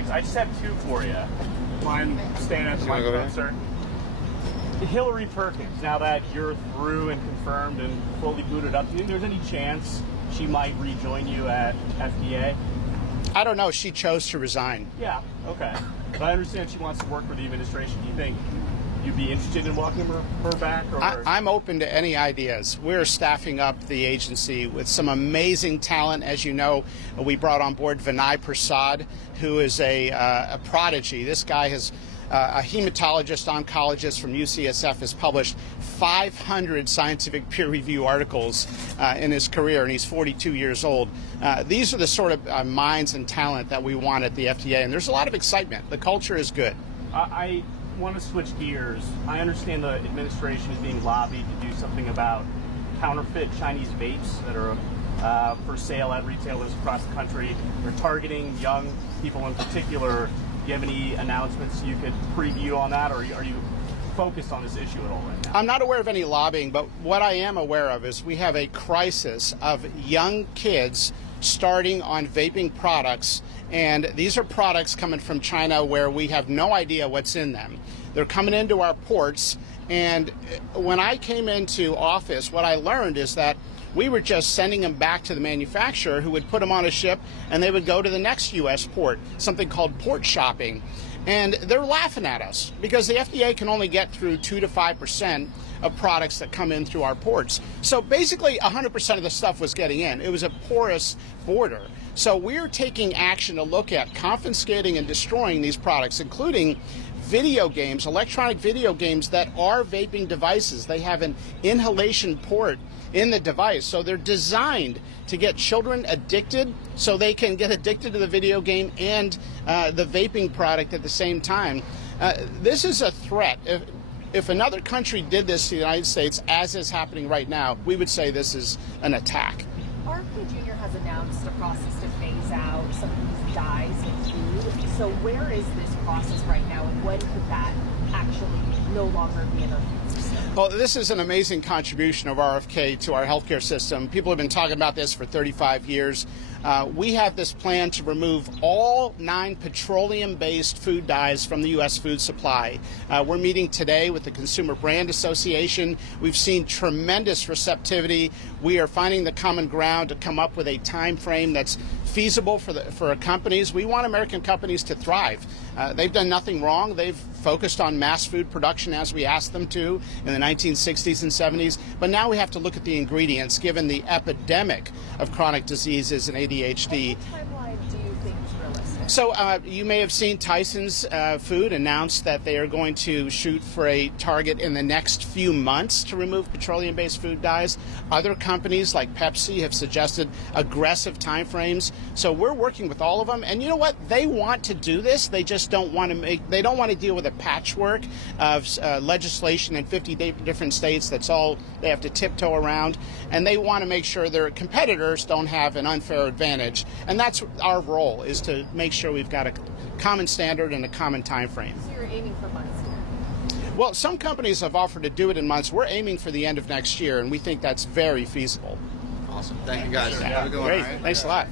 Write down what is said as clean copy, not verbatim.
Thanks. I just have two for you. Mind staying at the microphone, sir? Hillary Perkins, now that you're through and confirmed and fully booted up, do you think there's any chance she might rejoin you at FDA? I don't know. She chose to resign. Yeah, okay. But I understand she wants to work for the administration. Do you think you'd be interested in welcoming her back? Or? I'm open to any ideas. We're staffing up the agency with some amazing talent. As you know, we brought on board Vinay Prasad, who is a prodigy. This guy has a hematologist, oncologist from UCSF, has published 500 scientific peer-review articles in his career, and he's 42 years old. These are the sort of minds and talent that we want at the FDA, and there's a lot of excitement. The culture is good. I want to switch gears. I understand the administration is being lobbied to do something about counterfeit Chinese vapes that are for sale at retailers across the country. They're targeting young people in particular. Do you have any announcements you could preview on that, or are you focused on this issue at all right now? I'm not aware of any lobbying, but what I am aware of is we have a crisis of young kids starting on vaping products, and these are products coming from China where we have no idea what's in them. They're coming into our ports, and when I came into office, what I learned is that we were just sending them back to the manufacturer, who would put them on a ship and they would go to the next U.S. port, something called port shopping. And they're laughing at us because the FDA can only get through 2 to 5% of products that come in through our ports. So basically 100% of the stuff was getting in. It was a porous border. So we're taking action to look at confiscating and destroying these products, including video games, electronic video games that are vaping devices. They have an inhalation port in the device. So they're designed to get children addicted so they can get addicted to the video game and the vaping product at the same time. This is a threat. If another country did this to the United States, as is happening right now, we would say this is an attack. RFK Jr. has announced a process to phase out some of these dyes in food. So where is this process right now, and when could that actually no longer be in our food system? Well, this is an amazing contribution of RFK to our healthcare system. People have been talking about this for 35 years. We have this plan to remove all 9 petroleum-based food dyes from the U.S. food supply. We're meeting today with the Consumer Brand Association. We've seen tremendous receptivity. We are finding the common ground to come up with a time frame that's feasible for companies. We want American companies to thrive. They've done nothing wrong. They've focused on mass food production as we asked them to in the 1960s and 70s. But now we have to look at the ingredients, given the epidemic of chronic diseases and ADHD. What timeline do you think is realistic? So you may have seen Tyson's Food announce that they are going to shoot for a target in the next few months to remove petroleum-based food dyes. Other companies like Pepsi have suggested aggressive timeframes. So we're working with all of them. And you know what? They want to do this. They just don't want to they don't want to deal with a patchwork of legislation in 50 different states. That's all they have to tiptoe around. And they want to make sure their competitors don't have an unfair advantage. And that's our role, is to make sure we've got a common standard and a common time frame. So you're aiming for months here? Well, some companies have offered to do it in months. We're aiming for the end of next year, and we think that's very feasible. Awesome. Thank you, guys. Yeah. Have a good one. Great. All right? Thanks a lot.